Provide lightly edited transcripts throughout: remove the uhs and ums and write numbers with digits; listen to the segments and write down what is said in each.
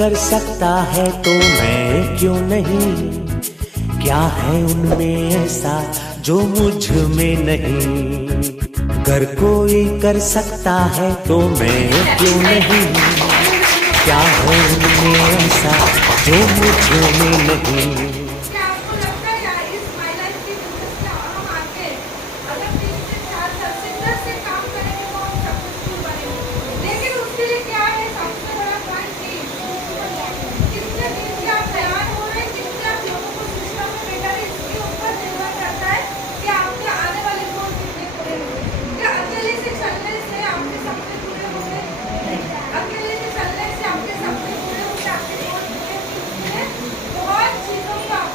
कर सकता है तो मैं क्यों नहीं? क्या है उनमें ऐसा जो मुझ में नहीं? अगर कोई कर सकता है तो मैं क्यों नहीं? क्या है उनमें ऐसा जो मुझ में नहीं? बहुत चीजों का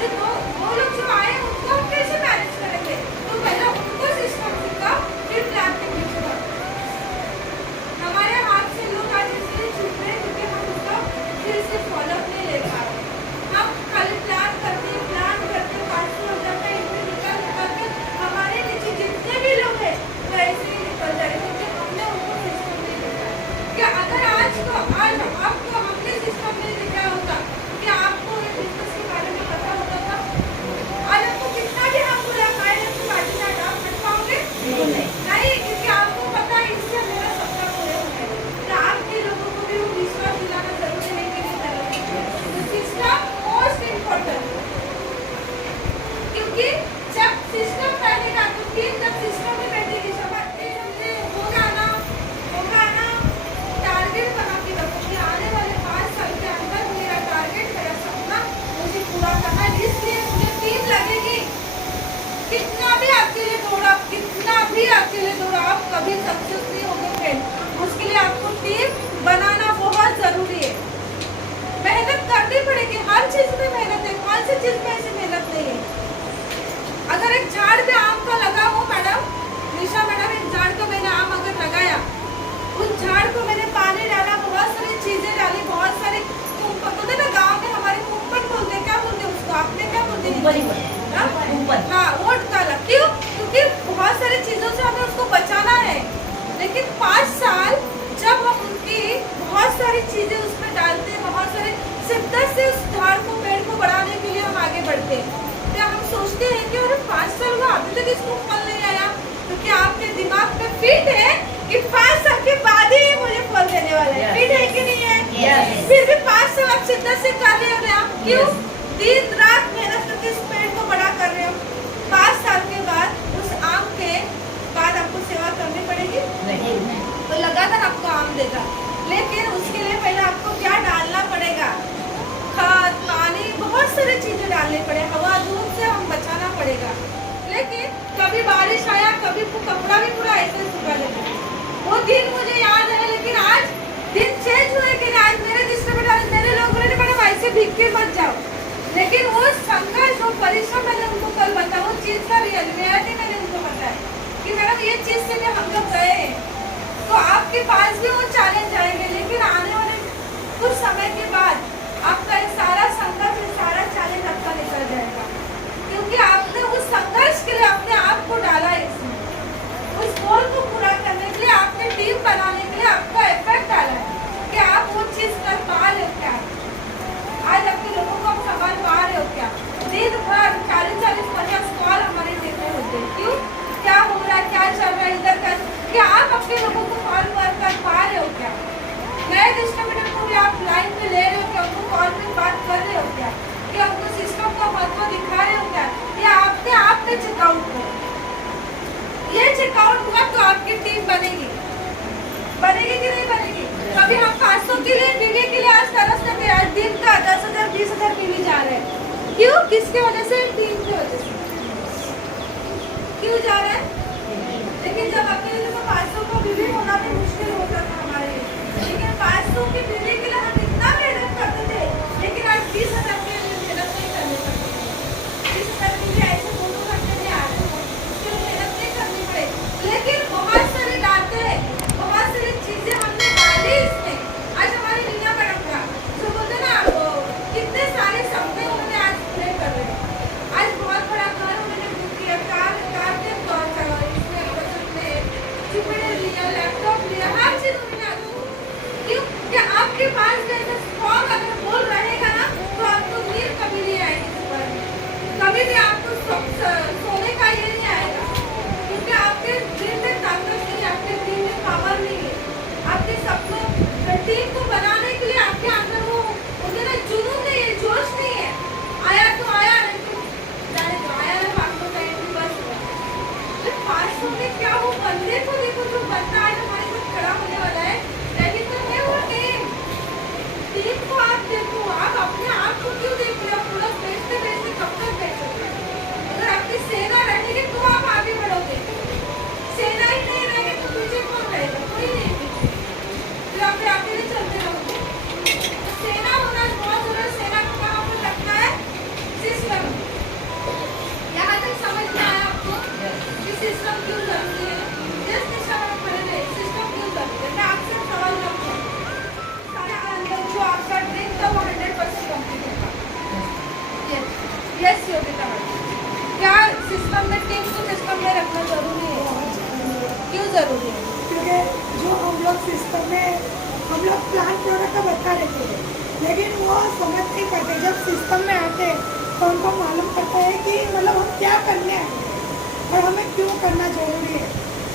वो लोग जो आए उनको हम कैसे मैनेज करेंगे? तो पहले उनको सिस्टम सिखाओ, फिर प्लान के पीछे बढ़ो। हमारे हाथ से लोग आज इसलिए छूट रहे हैं क्योंकि हम उसका फिर से फॉलोअप नहीं ले पा रहे। हम खाली प्लान करते 500 हो जाता है, इनमें निकल के हमारे नीचे जितने भी लोग हैं वो ऐसे ही निकल जाएंगे क्योंकि हमने उनको सिस्टम नहीं दिया। क्या अगर आज आपको हमने सिस्टम नहीं दिया होता कि आपको ये बिजनेस के बारे में पता होता था, आज आपको कितना भी हम बुरा खाए तो बाजी ना आप कर पाओगे? नहीं, क्योंकि आपको पता है इससे मेरा सपना पूरे होगा। तो आपके लोगों को भी वो विश्वास दिलाना जरूरी है कि नहीं, सिस्टम मोस्ट इम्पोर्टेंट। क्योंकि जब सिस्टम रहेगा तो टीम जब सिस्टम में बैठेगी होगा ना टारगेट बना के रखो कि आने वाले 5 साल के अंदर मेरा टारगेट, मेरा सपना मुझे पूरा करना है। इसलिए मुझे टीम लगेगी। कितना भी अकेले दौड़ा आप कभी सक्सेस नहीं होगे फ्रेंड। उसके लिए आपको टीम बनाना बहुत जरूरी है। मेहनत करनी पड़ेगी, हर चीज में मेहनत है, कौन सी चीज में ऐसी मेहनत नहीं है। अगर एक झाड़ पे आम का लगा हो मैडम, निशा मैडम, एक झाड़ को मैंने आम अगर लगाया, उस झाड़ को मैंने पानी डाला, बहुत सारी चीजें डाली, बहुत सारे बोलते ना गाँव में हमारे कुंपन बोलते, क्या बोलते उसको, आपने क्या बोलते? हाँ, वो डाला। क्यों? क्योंकि बहुत सारी चीजों से हमें उसको बचाना है। लेकिन 5 साल जब हम उनकी बहुत सारी चीजें उसमें डालते हैं, बहुत सारे शिद्दत से उस झाड़ को, पेड़ को बढ़ाने के लिए हम आगे बढ़ते हैं। क्या हम सोचते हैं कि अरे 5 साल हुआ अभी तक इसको फल नहीं आया? क्योंकि आपके दिमाग में फिट है कि 5 साल के बाद ही मुझे फल देने वाला है। फिट है कि नहीं है? फिर भी 5 साल आप शिद्दत से कर रहे हो। आप क्यों दिन रात मेहनत करके इस पेड़ को बड़ा कर रहे हो? 5 साल के बाद उस आम के बाद आपको सेवा करनी पड़ेगी तो लगातार आपको आम देगा। लेकिन उसके लिए पहले आपको क्या डालना पड़ेगा? खाद, पानी, बहुत सारी चीजें डालनी पड़े, हवा धूप से हम बचाना पड़ेगा। लेकिन कभी बारिश आया, कभी कपड़ा भी पूरा ऐसे सूखा लेगा। वो दिन मुझे याद है, लेकिन आज दिन चेंज हुए कि आज मेरे डिस्ट्रिब्यूटर, मेरे लोग बोले मैडम ऐसे भीग के मत जाओ। लेकिन वो संघर्ष, वो परिश्रम मैंने उनको कल बताया, वो चीज का रियलिटी मैंने उनको बताया कि मैडम ये चीज से भी हम लोग गए हैं। तो आपके पास भी वो चैलेंज आएंगे, लेकिन आने वाले कुछ समय के बाद आपका ये सारा संघर्ष, सारा चैलेंज आपका निकल जाएगा। क्योंकि आपने उस संघर्ष के लिए अपने आप को डाला इसमें, उस गोल को पूरा करने के लिए, आपने टीम बनाने के लिए आपका एफर्ट डाला है कि आप वो चीज कर पा रहे हो क्या? आज आपके लोगों को आप संभाल पा रहे हो क्या? दिन भर 40-50 कॉल हमारे देते होते हैं। क्यों? क्या हो रहा है, क्या चल रहा है इधर का? क्या आप अपने लोगों को कॉल कर पा रहे हो क्या? नए डिस्ट्रीब्यूटर को भी आप लाइन में ले रहे हो क्या? उनको कॉल पे बात कर रहे हो क्या? क्या उनको सिस्टम का महत्व दिखा रहे हो क्या? या आपने चेकआउट करो। ये चेकआउट हुआ तो आपकी टीम बनेगी कि नहीं बनेगी? कभी हम 500 के लिए पीवी के लिए आज तरस करते हैं, आज दिन का 10,000 20,000 पीवी जा रहे हैं। क्यों? किसके वजह से? टीम की वजह से। क्यों जा रहे हैं? लेकिन जब अकेले तो 500 का पीवी होना भी मुश्किल होता था हमारे लिए। लेकिन 500 की पीवी के लिए हम इतना मेहनत करते थे, लेकिन आज 20,000 के लिए मेहनत नहीं करने सकते। 20,000 के लिए ऐसे फोटो करते थे, आज उसके लिए मेहनत नहीं करनी पड़े। लेकिन बहुत सारी बातें, बहुत सारी चीजें हमने डाली इसमें। आज हमारी मीना मैडम का जो बोलते ना, कितने सारे सपने उन्होंने आज पूरे कर रहे हैं। आज बहुत बड़ा घर उन्होंने बुक किया, कार के जुपिटर लिया, लैपटॉप लिया, हर चीज उन्होंने आज। क्यों? क्या आपके पास जैसे स्ट्रॉन्ग अगर बोल रहेगा ना तो आपको नींद कभी नहीं आएगी सुबह में, कभी भी आपको सोने का ये नहीं आएगा। क्योंकि आपके दिल में ताकत नहीं, आपके दिल में पावर नहीं है। आपके सपनों टीम को बनाने के लिए आपके अंदर वो ना जुनून नहीं है, जोश नहीं है। आया तो आया, नहीं तो जाने दो, आया है आपको टाइम भी बस हुआ। 500 में क्या हो, बंदे को देखो जो बंदा आज हमारे साथ खड़ा होने वाला है, लेकिन तो है वो टीम को आप देखो। आप अपने आप को क्यों देख रहे हो? पूरा बेचते बेचते कब तक बेचोगे? अगर आपकी सेना रहेगी तो आप आगे बढ़ोगे। सेना ही नहीं रहेगी तो पीछे कौन रहेगा? कोई नहीं, फिर आप अकेले चलते बेटा क्या सिस्टम में टीम को सिस्टम में रखना जरूरी है? क्यों जरूरी है? क्योंकि जो हम लोग सिस्टम में हम लोग प्लान प्रोडक्ट का बता देते हैं, लेकिन वो समझ नहीं पाते। जब सिस्टम में आते हैं तो उनको मालूम पड़ता है कि मतलब हम क्या करने आए हैं और हमें क्यों करना जरूरी है।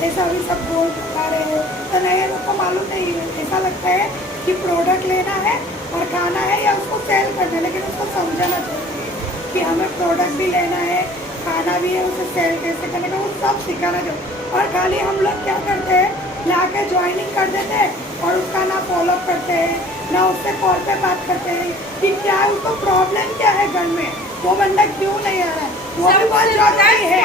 ऐसा अभी सब बोल बता रहे हो तो नहीं, उनको मालूम नहीं है। ऐसा लगता है कि प्रोडक्ट लेना है और खाना है या उसको सेल करना है, लेकिन उसको समझना चाहिए कि हमें प्रोडक्ट भी लेना है, खाना भी है, उसे सेल कैसे करने का वो सब सिखाना चाहिए। और खाली हम लोग क्या करते हैं, ला के ज्वाइनिंग कर देते हैं और उसका ना फॉलोअप करते हैं ना उससे कॉल पे बात करते हैं कि क्या है, उसको प्रॉब्लम क्या है घर में, वो बंदा क्यों नहीं आ रहा है, वो भी बहुत जरूरी है।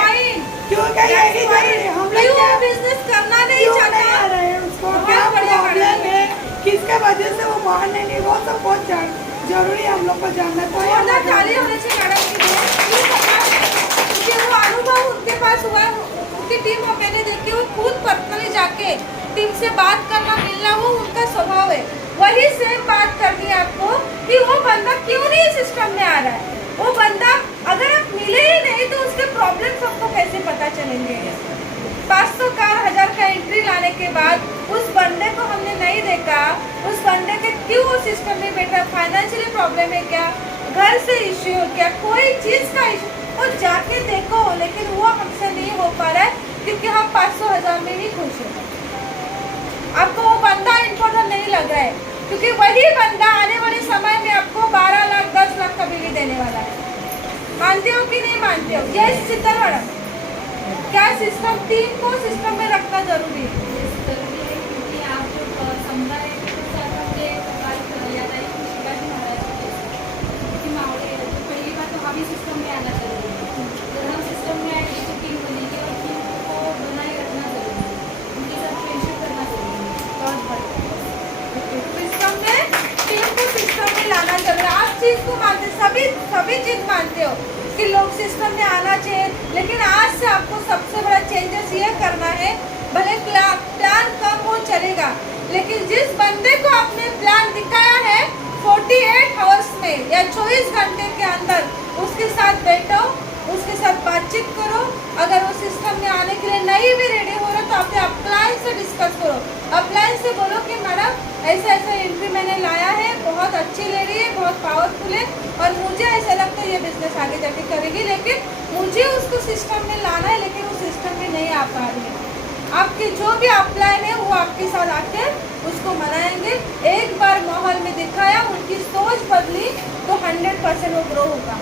क्योंकि यही जरूरी है। हम लोग क्या बिजनेस करना नहीं क्यों चाहता, नहीं आ रहे हैं, उसको क्या प्रॉब्लम है, किसके वजह से वो बाहर नहीं निकल, वो सब बहुत जरूरी है हम लोग को जानना। तो ताली होने से मैडम क्योंकि वो अनुभव उनके पास हुआ, उनकी टीम और मैंने देखी, वो खुद पर्सनली जाके टीम से बात करना मिलना वो उनका स्वभाव है। वही सेम बात करनी है आपको कि वो बंदा क्यों नहीं सिस्टम में आ रहा है। वो बंदा अगर आप मिले ही नहीं तो उसके प्रॉब्लम आपको कैसे पता चलेंगे? 500 का 1000 का एंट्री लाने के बाद उस बंदे को हमने नहीं देखा, उस बंदे के क्यों वो सिस्टम में बैठा, फाइनेंशियली प्रॉब्लम है क्या, घर से इश्यू हो क्या, कोई चीज़ का इश्यू, वो जाके देखो। लेकिन वो हमसे नहीं हो पा रहा है क्योंकि हम 500,000 में ही खुश हैं। आपको वो बंदा इम्पोर्टेंट नहीं लग रहा है क्योंकि वही बंदा आने वाले समय में आपको 12 लाख 10 लाख का बिल देने वाला है। मानते हो कि नहीं मानते हो? ये शीतल मैडम, क्या सिस्टम टीम को सिस्टम में रखना जरूरी है? क्योंकि आप जो समझा रहे थे तो आपने बात याद आई शिवाजी महाराज की मावड़े, तो पहली बात तो हमें सिस्टम में आना जरूरी है। अगर हम सिस्टम में आएंगे तो टीम बनेगी और टीम को बनाए रखना जरूरी है, उनके साथ फ्रेंडशिप करना जरूरी है। बहुत बढ़िया। सिस्टम में टीम को सिस्टम में लाना जरूरी है। आप चीज को मानते, सभी चीज मानते हो कि लोग सिस्टम में आना चाहिए, लेकिन आज से आपको सबसे बड़ा चेंजेस ये करना है, भले प्लान कम हो चलेगा, लेकिन जिस बंदे को आपने प्लान दिखाया है 48 आवर्स में या 24 घंटे के अंदर उसके साथ बैठो, उसके साथ बातचीत करो। अगर वो सिस्टम में आने के लिए नहीं भी रेडी हो रहा तो अपने अपलाइन से डिस्कस करो। अपलाइन से बोलो कि मैडम ऐसा ऐसा एंट्री मैंने लाया है, बहुत अच्छी लेडी है, बहुत पावरफुल है और मुझे ऐसा लगता है ये बिजनेस आगे जाके करेगी, लेकिन मुझे उसको सिस्टम में लाना है, लेकिन वो सिस्टम में नहीं आ पा रही है। आपके जो भी अपलाइन है वो आपके साथ आके उसको मनाएंगे। एक बार माहौल में दिखाया, उनकी सोच बदली तो 100% वो ग्रो होगा।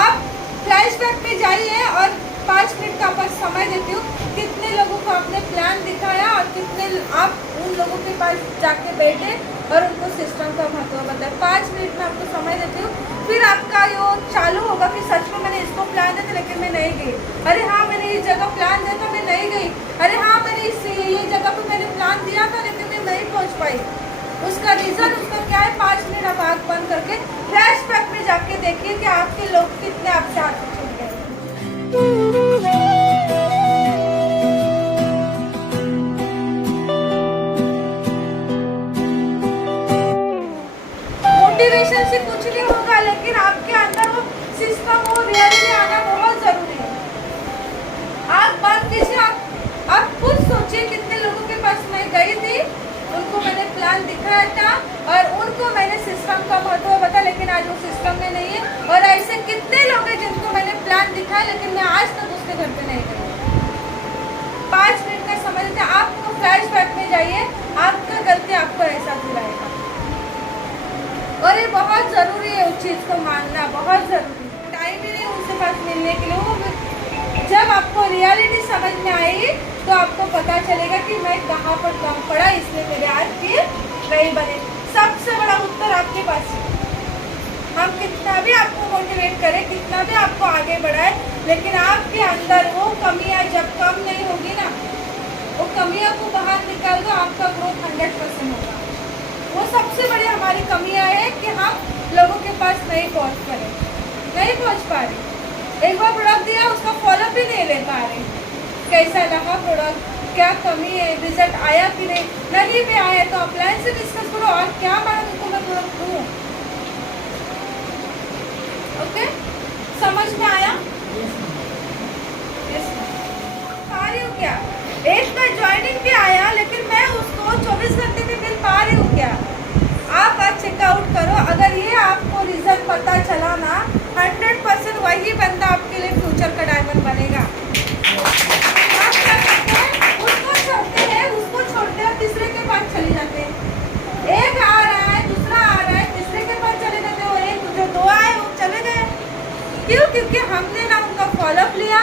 आप फ्लैशबैक में जाइए और 5 मिनट का आपका समय देती हूँ, कितने लोगों को आपने प्लान दिखाया और कितने आप उन लोगों के पास जाके बैठे और उनको सिस्टम का महत्व बताया। 5 मिनट में आपको समय देती हूँ, फिर आपका ये चालू होगा कि सच में मैंने इसको प्लान दिया था लेकिन मैं नहीं गई, अरे हाँ मैंने इस जगह प्लान दिया था मैं नहीं गई, अरे हाँ मैंने ये जगह पर मैंने प्लान दिया था लेकिन मैं नहीं पहुँच पाई। उसका रीज़न उसका क्या है? 5 मिनट आप आँख बंद करके फ्लैशबैक में जाके देखिए कि आपके लोग कितने आपसे आगे छूट गए। मोटिवेशन से कुछ नहीं होगा, लेकिन आपके अंदर वो सिस्टम वो रियलिटी आना बहुत जरूरी है। आप बात कीजिए, आप खुद सोचिए कितने लोगों के पास मैं गई थी, उनको मैंने प्लान दिखाया था और उनको मैंने सिस्टम का महत्व बताया, लेकिन आज वो सिस्टम में नहीं है। और ऐसे कितने लोग हैं जिनको मैंने प्लान दिखाया लेकिन मैं आज तक उसके घर पे नहीं गई। 5 मिनट का समय देते, आपको फ्लैशबैक में जाइए, आपका गलती आपको ऐसा दिलाएगा। और ये बहुत ज़रूरी है, उस चीज़ को मानना बहुत ज़रूरी है। टाइम ही नहीं उनसे पास मिलने के लिए। वो जब आपको रियलिटी समझ में आएगी तो आपको पता चलेगा कि मैं कहाँ पर कम पड़ा, इसलिए मेरे आज के नहीं बने। सबसे बड़ा उत्तर आपके पास है। हम कितना भी आपको मोटिवेट करें, कितना भी आपको आगे बढ़ाए, लेकिन आपके अंदर वो कमियाँ जब कम नहीं होगी ना, वो कमियों को बाहर निकाल दो, आपका ग्रोथ 100% होगा। वो सबसे बड़ी हमारी कमियाँ है कि हम लोगों के पास नहीं पहुँच पा रहे, नहीं पहुँच पा रहे। एक बार प्रोडक्ट दिया, उसका फॉलो भी नहीं ले पा रहे। कैसा लगा प्रोडक्ट, क्या कमी है, रिजल्ट आया कि नहीं भी आया तो अपलाइन से डिस्कस करो और क्या मैडम उनको मैं प्रोडक्ट दूँ। ओके, क्यों? क्योंकि हमने ना उनका फॉलोअप लिया,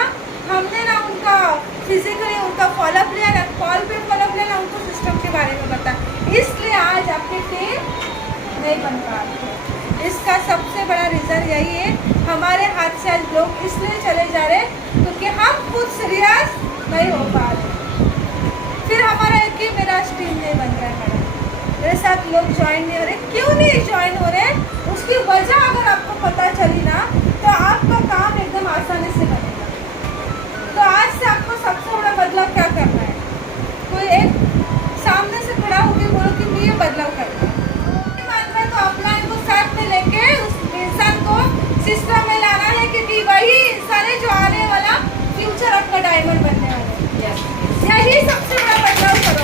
हमने ना उनका फिजिकली उनका फॉलोअप लिया, ना कॉल पे फॉलोअप लिया, ना उनको सिस्टम के बारे में पता। इसलिए आज आपकी टीम नहीं बन पा रही है। इसका सबसे बड़ा रीज़न यही है, हमारे हाथ से आज लोग इसलिए चले जा रहे क्योंकि हम खुद सीरियस नहीं हो पा रहे। फिर हमारा एक ही मेरा टीम नहीं बन रहा है मैडम, मेरे साथ लोग ज्वाइन नहीं हो रहे। क्यों नहीं ज्वाइन हो रहे, उसकी वजह अगर आपको पता चली ना तो आपका काम एकदम आसानी से बनेगा। तो आज से आपको सबसे बड़ा बदलाव क्या करना है? कोई एक सामने से खड़ा होकर बोलो कि मैं ये बदलाव करना है, तो अपलाइन को साथ में लेके उस इंसान को सिस्टम में लाना है, क्योंकि वही इंसान है जो आने वाला फ्यूचर आपका डायमंड बनने वाला है। यही सबसे बड़ा बदलाव करो।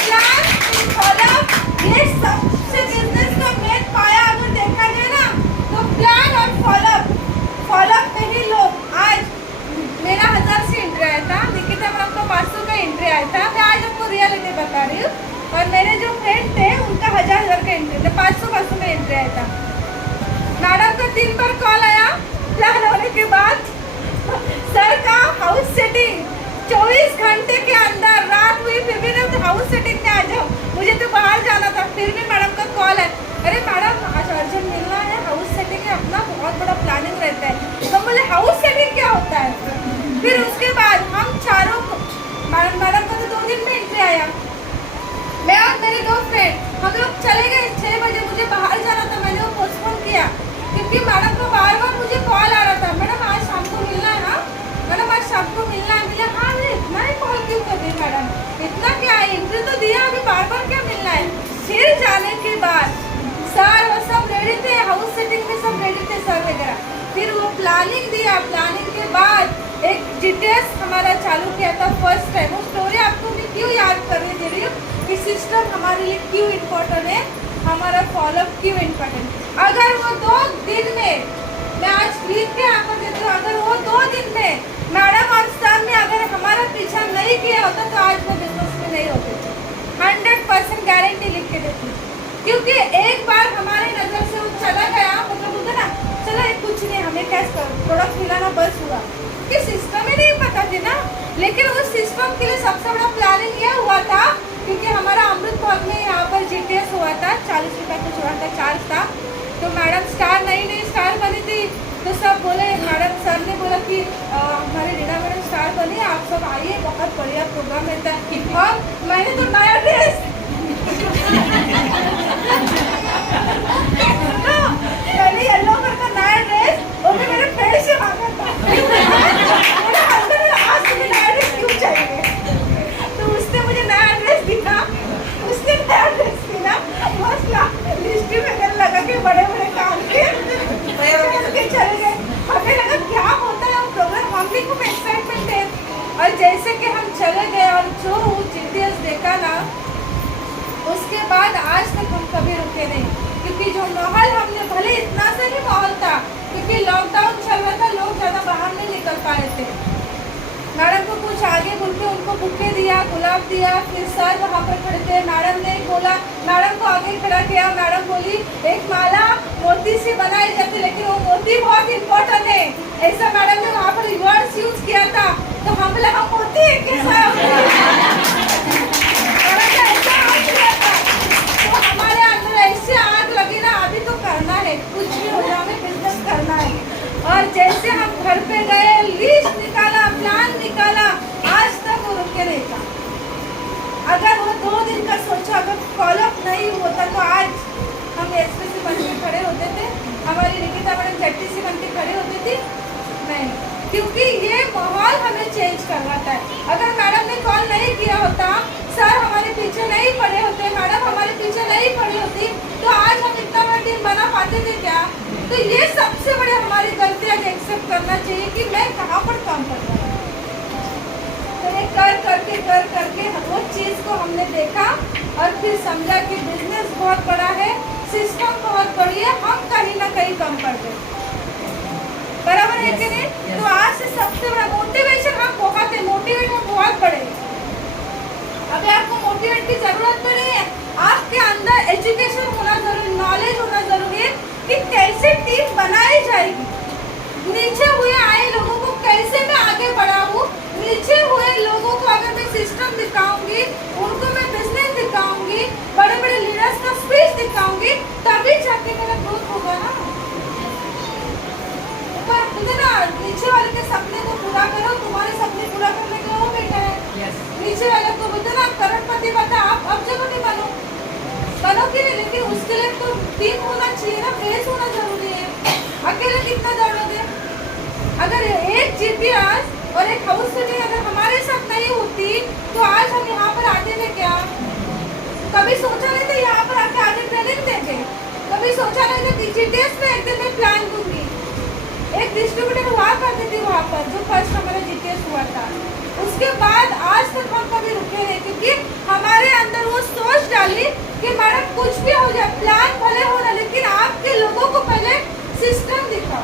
प्लान फॉलोअप, ये सबसे बिजनेस का मेन पाया अगर देखा जाए ना तो प्लान और फॉलोअप में ही लोग। आज मेरा 1000 से एंट्री आया था, निकिता मैडम को 500 का एंट्री आया था। मैं आज आपको रियलिटी बता रही हूँ। और मेरे जो फ्रेंड थे उनका 1000 का एंट्री था, 500 का एंट्री आया था। मैडम का 3 बार कॉल आया प्लान होने के बाद, सर का हाउस सेटिंग 24 घंटे के अंदर, रात हुई फिर भी ना हाउस सेटिंग में आ जाओ, मुझे तो बाहर जाना था, फिर भी मैडम का कॉल है, अरे मैडम आज अर्जेंट मिलना है, हाउस सेटिंग है, अपना बहुत बड़ा प्लानिंग रहता है। तो बोले हाउस सेटिंग क्या होता है? फिर उसके बाद हम चारों मैडम का तो 2 दिन में एंट्री आया, मैं और मेरे 2 फ्रेंड हम लोग चले गए 6 बजे। मुझे बाहर जाना था, मैंने वो पोस्टपोन किया क्योंकि मैडम को बार बार मुझे कॉल आ रहा था, मैडम आज शाम को मिलना है ना, मैडम आज शाम को मिलना है। मिला हाँ, मैं इतना ही कॉल क्यों कर रही मैडम, इतना क्या है, इंटरव्यू तो दिया, अभी बार बार क्या मिलना है। फिर जाने के बाद सर वो सब रेडी थे, हाउस सेटिंग में सब रेडी थे सर वगैरह। फिर वो प्लानिंग दिया, प्लानिंग के बाद एक जीटीएस हमारा चालू किया था फर्स्ट टाइम। वो स्टोरी आपको मैं क्यों याद करने दे रही हूँ कि सिस्टम हमारे लिए क्यों इम्पोर्टेंट है, हमारा फॉलोअप क्यों इम्पोर्टेंट। अगर वो 2 दिन में, मैं आज लिख के आपको देती हूँ, अगर वो 2 दिन में मैडम और सर ने अगर हमारा पीछा नहीं किया होता तो आज वो बिजनेस में नहीं होते थे। 100% गारंटी लिख के देती हूँ, क्योंकि एक बार हमारी नज़र से वो चला गया, मतलब बोलते ना चलो ये कुछ नहीं, हमें कैसे प्रोडक्ट मिलाना बस हुआ, कि सिस्टम ही नहीं पता थी ना। लेकिन उस सिस्टम के लिए सबसे बड़ा प्लानिंग ये हुआ था क्योंकि हमारा अमृत भाग में यहाँ पर जीटीएस हुआ था, 40 रुपये कुछ हुआ था, चार्ज था। तो मैडम स्टार नई स्टार बनी थी, तो सब बोले, मैडम सर ने बोला कि हमारे रीना मैडम स्टार बनी, आप सब आइए, बहुत बढ़िया प्रोग्राम रहता है। और मैंने तो नया ड्रेस मैंने येलो कलर का नया ड्रेस, वो भी मेरे फ्रेंड से मांगा था। मेरे हस्बैंड ने आज तुम्हें नया ड्रेस क्यों चाहिए, तो उसने मुझे नया ड्रेस दिखा, उसने नया ड्रेस दिया, बस लिस्टिंग वगैरह लगा के बड़े बड़े काम के चले गए। हमें लगा क्या होता है वो प्रोग्राम, हम भी खूब एक्साइटमेंट है। और जैसे कि हम चले गए और जो जीटीएस देखा ना, उसके बाद आज तक हम कभी रुके नहीं, क्योंकि जो माहौल हमने, भले इतना सा ही माहौल था क्योंकि लॉकडाउन चल रहा था, लोग ज़्यादा बाहर नहीं निकल पा रहे थे। मैडम को कुछ आगे बोल के उनको बुके दिया, गुलाब दिया, फिर सर वहाँ पर खड़े थे, मैडम ने बोला, मैडम को आगे खड़ा किया, मैडम बोली एक माला मोती से बनाई जाती, लेकिन वो मोती बहुत इम्पोर्टेंट है, ऐसा मैडम ने वहाँ पर वर्ड्स यूज किया था। तो हम बोले हम मोती है कैसा, तो हमारे अंदर ऐसे आग लगी ना, अभी तो करना है, कुछ भी हो जाए हमें बिजनेस करना है। और जैसे हम घर पे गए, लिस्ट निकाला, प्लान निकाला, आज तक वो रुके नहीं था। अगर वो 2 दिन का सोचा, अगर फॉलोअप नहीं होता तो आज हम एसपीसी बन के खड़े होते थे, हमारी निकिता मैडम जेटीसी बन के खड़े होती थी नहीं, क्योंकि ये माहौल हमें चेंज करना था। अगर मैडम ने कॉल नहीं किया होता, सर हमारे पीछे नहीं पड़े होते, मैडम हमारे पीछे नहीं पड़ी होती, तो आज हम इतना बड़ा टीम बना पाते थे क्या? तो ये सबसे बड़ी हमारी गलती आज एक्सेप्ट करना चाहिए कि मैं कहाँ पर काम कर रहा हूँ। तो ये कर करके वो चीज़ को हमने देखा और फिर समझा कि बिजनेस बहुत बड़ा है, सिस्टम बहुत बड़ी है, हम कहीं ना कहीं कम पड़ गए, बराबर है कि नहीं? तो आज से सबसे बड़ा मोटिवेशन हम बहुत है, मोटिवेट हम बहुत बड़े। अभी आपको मोटिवेट की जरूरत तो नहीं है, आपके अंदर एजुकेशन होना जरूरी, नॉलेज होना जरूरी है कि कैसे टीम बनाई जाएगी। नीचे वाले के सपने को पूरा करो, तुम्हारे सपने पूरा करने के लिए वो बेटा है। नीचे वाले को बोलते ना करोड़पति बता, आप अब जब नहीं बनो कि नहीं, लेकिन उसके लिए तो टीम होना चाहिए ना, फेस होना जरूरी है। अकेले कितना दौड़ोगे? अगर एक जीपीएस और एक हाउस सेटिंग अगर हमारे साथ नहीं होती तो आज हम यहाँ पर आते थे क्या? कभी सोचा नहीं था यहाँ पर आके आगे ट्रेनिंग देंगे, कभी सोचा नहीं था जीटीएस में एक दिन में प्लान दूंगी। एक डिस्ट्रीब्यूटर हुआ करती थी वहाँ पर, जो फर्स्ट हमारा जीटीएस हुआ था, उसके बाद आज तक हम कभी रुके नहीं, क्योंकि हमारे अंदर वो सोच डाली कि मैडम कुछ भी हो जाए, प्लान भले हो ना, लेकिन आपके लोगों को पहले सिस्टम दिखाओ,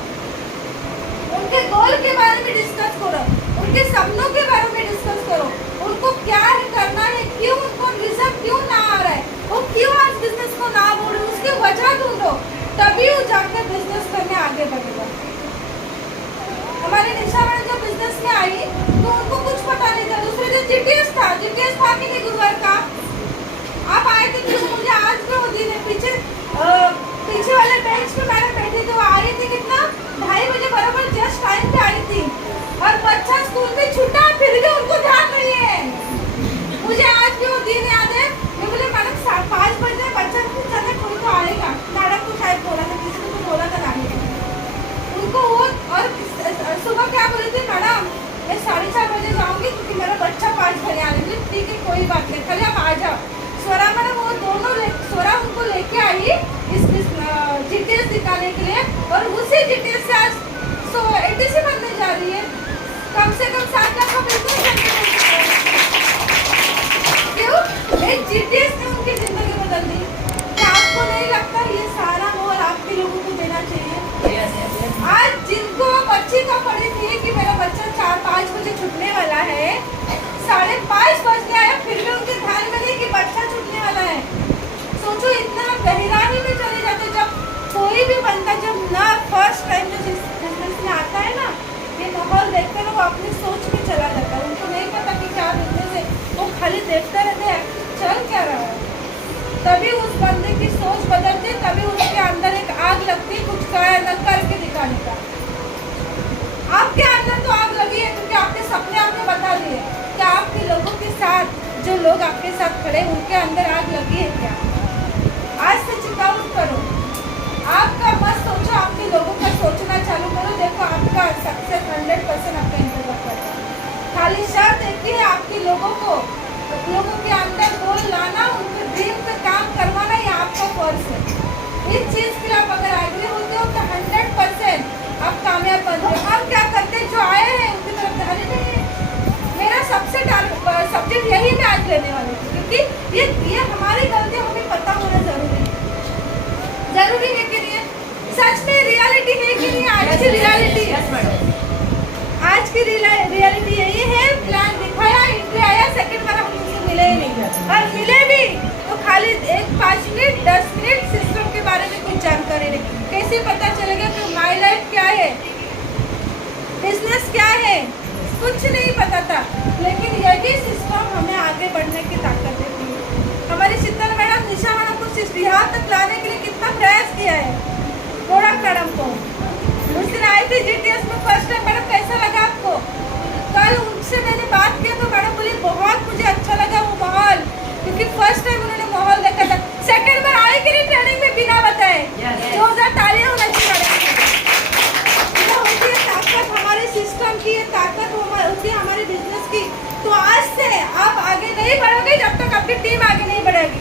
उनके गोल के बारे में डिस्कस करो, उनके सपनों के बारे में डिस्कस करो, उनको क्या है करना है, क्यों उनको रिजल्ट क्यों ना आ रहा है, वो क्यों आज बिजनेस को ना बोल रहे, उसकी वजह ढूंढो, तभी वो जाकर बिजनेस करने आगे बढ़ेगा। हमारे निशा मैडम जब बिजनेस में आई तो उनको कुछ पता नहीं था, दूसरे दिन जीटीएस था कि नहीं गुरुवार का, आप आए थे तो मुझे आज भी वो दिन है, पीछे वाले बेंच पे मैडम बैठी थी, वो आई थी कितना 2:30 बजे बराबर जस्ट टाइम पे आई थी, और बच्चा स्कूल से छूटा फिर भी उनको ध्यान नहीं है। मुझे आज भी वो दिन याद है, मैं बोले मैडम 5 बजे बच्चा पूछा था कोई तो आएगा, मैडम को शायद बोला था, किसी को बोला था आने उनको, वो और सुबह क्या बोली थी मैडम, मैं 4:30 बजे जाऊंगी क्योंकि मेरा बच्चा 5 बजे आने के, ठीक है कोई बात नहीं, खाली आप आ जाओ। स्वरा मैडम वो दोनों स्वरा उनको लेके आई इस जीटीएस दिखाने के लिए, और उसी जीटीएस से आज एटीसी बनने जा रही है, कम से कम 7 लाख का बिजनेस करने। क्यों? एक जीटीएस ने उनकी जिंदगी बदल दी। क्या आपको नहीं लगता ये सारा मोल आपके लोगों को देना चाहिए? आज जिनको बच्ची का पड़ी थी कि मेरा बच्चा 4-5 बजे छूटने वाला है, 5:30 बजने आया फिर भी उनके ध्यान में नहीं कि बच्चा छूटने वाला है। सोचो इतना गहराई में चले जाते, जब कोई भी बंदा जब ना फर्स्ट टाइम जो बिजनेस में आता है ना, ये माहौल देखकर वो अपनी सोच में चला जाता है, उनको नहीं पता कि क्या बिजनेस है, वो खाली देखते रहते हैं चल क्या रहा है, तभी उस बंदे की सोच बदलती, तभी उसके अंदर एक आग लगती कुछ करके दिखाने का। आपके अंदर तो आग लगी है क्योंकि आपके सपने आपने बता दिए, क्या आपके लोगों के साथ जो लोग आपके साथ खड़े उनके अंदर आग लगी है क्या? आज से चेकआउट करो, आपका मत सोचो, आपके लोगों का सोचना चालू करो, देखो आपका सक्सेस 100% आपके अंदर है। खाली शर्त एक ही है, आपके लोगों के अंदर गोल लाना, उनके ड्रीम पे काम करवाना, ये आपका फर्ज है। इस चीज के लिए आप अगर एग्री होते हो तो 100% आप कामयाब बनते हो। हम क्या करते हैं, जो आए हैं उनकी तरफ ध्यान ही नहीं है। मेरा सबसे सब्जेक्ट यही मैं आज लेने वाली थी, क्योंकि ये हमारी गलती हमें पता होना जरूरी है कि नहीं है? सच में रियलिटी है कि नहीं? आज की रियलिटी आज की रियलिटी यही है। प्लान दिखाया, एंट्री आया, सेकंड बार हम उनसे मिले ही नहीं, और मिले भी तो खाली 5 मिनट 10 मिनट सिस्टम के बारे में कुछ जानकारी नहीं। कैसे पता चलेगा कि माई लाइफ क्या है, बिजनेस क्या है, कुछ नहीं पता था। लेकिन यही सिस्टम हमें आगे बढ़ने की ताकत देती है। हमारी शीतल मैडम, निशा मैडम को यहाँ तक लाने के लिए कितना प्रयास किया है। प्रोडक्ट मैडम को उस दिन आई थी जीटीएस में फर्स्ट टाइम, मैडम कैसा लगा आपको? कल उनसे मैंने बात किया तो मैडम बोली बहुत मुझे अच्छा लगा वो माहौल, क्योंकि फर्स्ट टाइम उन्होंने माहौल देखा था। सेकंड बार आई कि नहीं ट्रेनिंग में बिना बताए? 2000 तालियां होना चाहिए। ताकत हमारे सिस्टम की, ताकत होती है हमारे बिजनेस की। तो आज से आप आगे नहीं बढ़ोगे जब तक आपकी टीम आगे नहीं बढ़ेगी।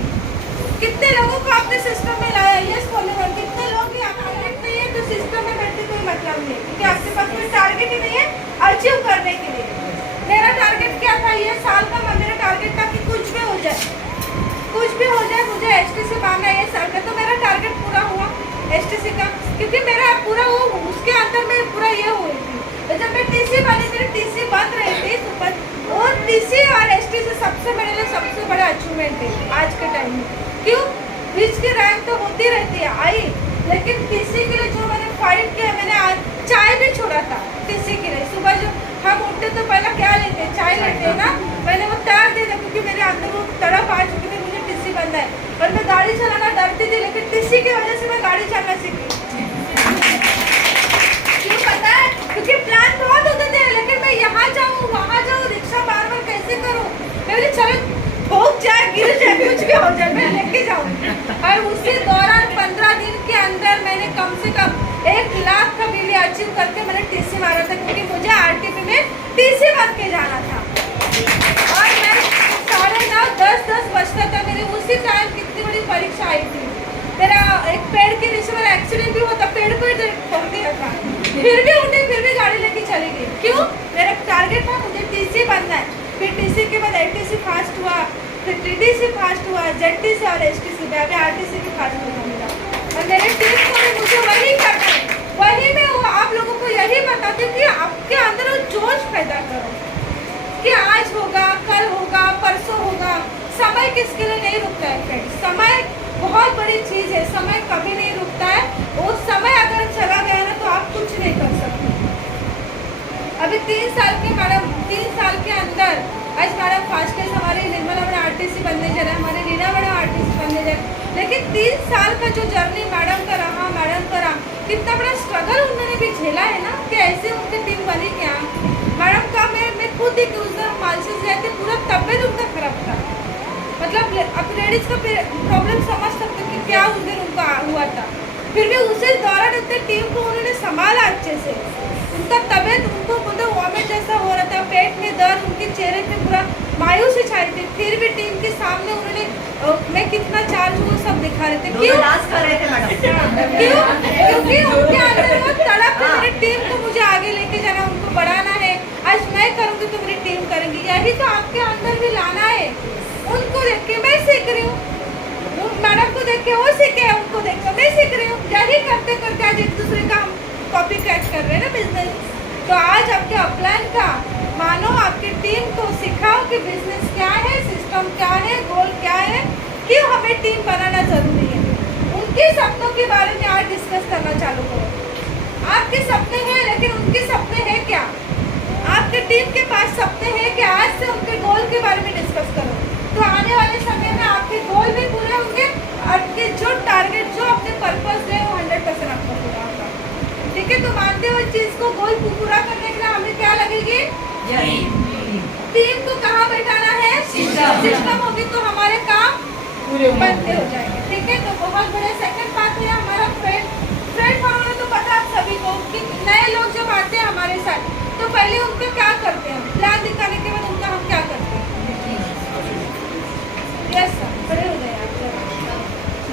कितने लोगों को आपने सिस्टम में लाया, यस बोलेगा, कितने लोग ही टारगेट नहीं है तो सिस्टम में बैठने कोई मतलब नहीं है, क्योंकि आपके पास कोई टारगेट ही नहीं है अचीव करने के लिए। मेरा टारगेट क्या था ये साल का? मेरा टारगेट था कि कुछ भी हो जाए मुझे एचटीसी पाना है ये साल का। तो मेरा टारगेट पूरा हुआ एचटीसी का, क्योंकि मेरा पूरा वो उसके अंदर में पूरा ये हुई थी। तो जब मैं टीसी बनी, मेरी टीसी बन रही थी, तो वो टीसी और एचटीसी सबसे मेरे लिए सबसे बड़ा अचीवमेंट है आज के टाइम में। क्यों? बीच की रैंक तो होती रहती है आई, लेकिन टीसी के लिए जो मैंने फाइट किया, मैंने आज चाय भी छोड़ा था टीसी के लिए। सुबह जो हम उठते तो पहले क्या लेते हैं, चाय लेते हैं ना, मैंने वो त्याग दे दिया क्योंकि मेरे अंदर वो तड़प आ चुकी थी, मुझे टीसी बनना है। और मैं गाड़ी चलाना डरती थी, लेकिन टीसी की वजह से मैं गाड़ी चलाना सीखी। क्यों पता है? क्योंकि अचीव करके मैंने टीसी मारा था, क्योंकि मुझे आरटीपी में टीसी मार के जाना था। और मैं 9:30 बजता था, मेरे उसी टाइम कितनी बड़ी परीक्षा आई थी। मेरा एक पेड़ के नीचे मेरा एक्सीडेंट भी हुआ, पेड़ को ठोक दिया था, फिर भी उठे, फिर भी गाड़ी लेके चली गई। क्यों? मेरा टारगेट था मुझे टीसी बनना है। फिर टीसी के बाद एटीसी फास्ट हुआ, फिर टीटीसी फास्ट हुआ, जेडटीसी और एसटीसी में, अभी आरटीसी भी फास्ट होगा मेरा। और मेरे टीम को भी मुझे वही करना है, वही मैं आप लोगों को यही बताती हूँ कि आपके अंदर वो जोश पैदा करो कि आज होगा, कल होगा, परसों होगा। समय किसके लिए नहीं रुकता है फ्रेंड्स? समय बहुत बड़ी चीज़ है, समय कभी नहीं रुकता है। वो समय अगर चला गया ना तो आप कुछ नहीं कर सकते। अभी 3 साल के मैडम, 3 साल के अंदर आज मैडम फास्ट केस हमारे निर्मला मैडम आरटीसी बनने जा रहे हैं, हमारे रीना मैडम आरटीसी बनने जा रहे हैं। लेकिन 3 साल का जो जर्नी मैडम का रहा, कितना बड़ा स्ट्रगल उन्होंने भी झेला है ना, कि ऐसे उनकी टीम बनी क्या। मैडम का मैं खुद ही उस दिन मालसेस गए थे, पूरा तबियत उनका खराब था। मतलब अब लेडीज का प्रॉब्लम समझ सकते कि क्या उस दिन उनका हुआ था, फिर भी उसी दौरान इतने टीम को उन्होंने संभाला अच्छे से। उनका तबियत, उनको बोलते वॉमिट जैसा हो रहा था, पेट में दर्द, उनके चेहरे पे पूरा मायूसी छाई थी, फिर भी टीम के सामने उन्होंने मैं कितना चार्ज हूँ सब दिखा रहे थे। क्यों डांस कर रहे थे मैडम? क्यों? क्योंकि उनके अंदर वो तड़प थी, मेरी टीम को मुझे आगे लेके जाना, उनको बढ़ाना है। आज मैं करूँगी तो मेरी टीम करेंगी, यही तो आपके अंदर भी लाना है। उनको देख के मैं सीख रही हूँ, मैडम को देख के वो सीखे, उनको देख के मैं सीख रही हूँ। यही करते करते आज एक दूसरे का हम कॉपी कैच कर रहे हैं ना बिजनेस। तो आज आपके अपलाइन का मानो, आपकी टीम को सिखाओ कि बिजनेस क्या है, सिस्टम क्या है, गोल क्या है, क्यों हमें टीम बनाना जरूरी है। उनके सपनों के बारे में आज डिस्कस करना चालू करो। आपके सपने हैं, लेकिन उनके सपने हैं क्या? आपके टीम के पास सपने हैं कि आज से उनके गोल के बारे में डिस्कस करो। तो आने वाले समय में आपके गोल भी पूरे होंगे, आपके जो टारगेट, जो अपने पर्पस है वो 100% आपका पूरा होगा। ठीक है? तो मानते हो इस चीज को, गोल पूरा करने के लिए हमें क्या लगेगी? टीम को कहाँ बैठाना है? सिस्टम होगी तो हमारे काम पूरे बनते हो जाएंगे। ठीक है? तो बहुत बड़ा सेकंड पार्ट है हमारा फ्रेंड फॉर्मूला। तो पता आप सभी को कि नए लोग जब आते हैं हमारे साथ, तो पहले उनका क्या करते हैं? प्लान दिखाने के बाद उनका हम क्या करते हैं? यस सर, बड़े हो गए आप।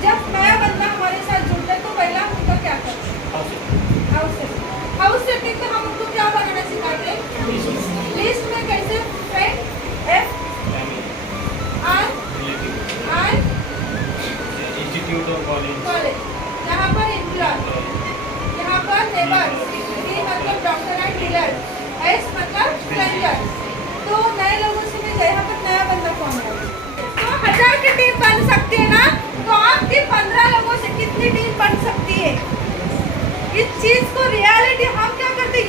जब नया बंदा हमारे साथ जुड़ता है तो पहला हम उनका क्या करते हैं? हाउस सेटिंग में हम उनको क्या बनाना सिखाते हैं? लिस्ट में कैसे? Friend, F R I, institute of college, यहाँ पर एम्प्लॉय, यहाँ पर नेबर, डी मतलब डॉक्टर एंड डीलर, एस मतलब स्ट्रेंजर। तो नए लोगों से मैं यहाँ पर नया बंदा कौन है? तो 1000 की टीम बन सकती है ना, तो आपकी 15 लोगों से कितनी टीम बन सकती है? इस चीज को रियलिटी हम क्या करते हैं,